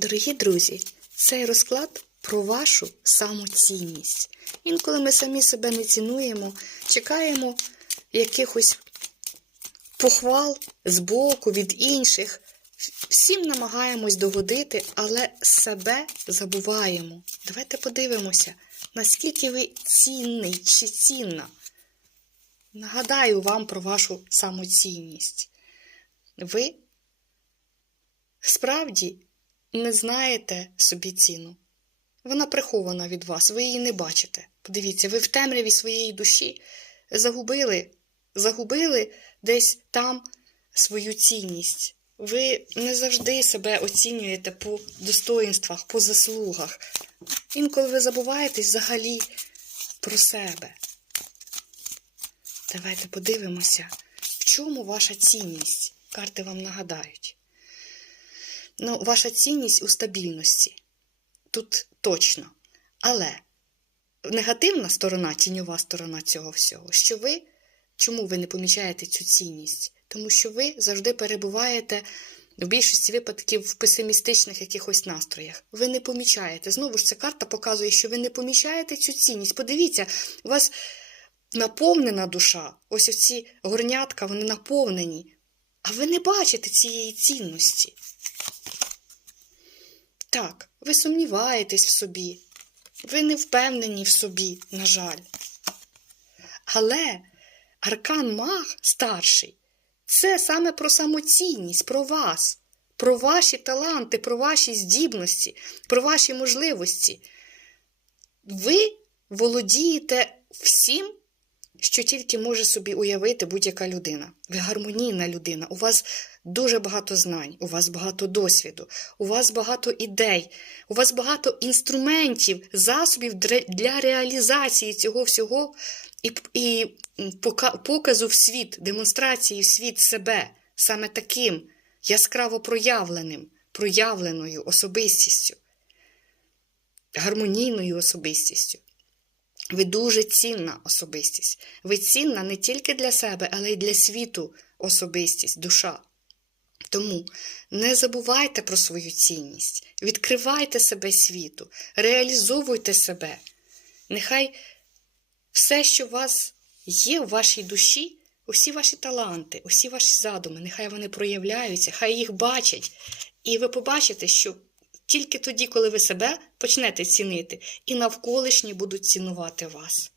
Дорогі друзі, цей розклад про вашу самоцінність. Інколи ми самі себе не цінуємо, чекаємо якихось похвал з боку від інших. Всім намагаємось догодити, але себе забуваємо. Давайте подивимося, наскільки ви цінний чи цінна. Нагадаю вам про вашу самоцінність. Ви справді не знаєте собі ціну. Вона прихована від вас, ви її не бачите. Подивіться, ви в темряві своєї душі загубили, загубили десь там свою цінність. Ви не завжди себе оцінюєте по достоїнствах, по заслугах. Інколи ви забуваєтесь взагалі про себе. Давайте подивимося, в чому ваша цінність. Карти вам нагадають. Ну, ваша цінність у стабільності. Тут точно. Але негативна сторона, тіньова сторона цього всього, що ви, чому ви не помічаєте цю цінність? Тому що ви завжди перебуваєте в більшості випадків в песимістичних якихось настроях. Ви не помічаєте. Знову ж ця карта показує, що ви не помічаєте цю цінність. Подивіться, у вас наповнена душа. Ось оці горнятка, вони наповнені. А ви не бачите цієї цінності. Так, ви сумніваєтесь в собі, ви не впевнені в собі, на жаль. Але аркан Маг старший це саме про самоцінність, про вас, про ваші таланти, про ваші здібності, про ваші можливості. Ви володієте всім, що тільки може собі уявити будь-яка людина. Ви гармонійна людина, у вас дуже багато знань, у вас багато досвіду, у вас багато ідей, у вас багато інструментів, засобів для реалізації цього всього і, і показу в світ, демонстрації в світ себе саме таким яскраво проявленим, проявленою особистістю, гармонійною особистістю. Ви дуже цінна особистість. Ви цінна не тільки для себе, але й для світу особистість, душа. Тому не забувайте про свою цінність, відкривайте себе світу, реалізовуйте себе. Нехай все, що у вас є у вашій душі, усі ваші таланти, усі ваші задуми, нехай вони проявляються, хай їх бачать. І ви побачите, що тільки тоді, коли ви себе почнете цінити, і навколишні будуть цінувати вас.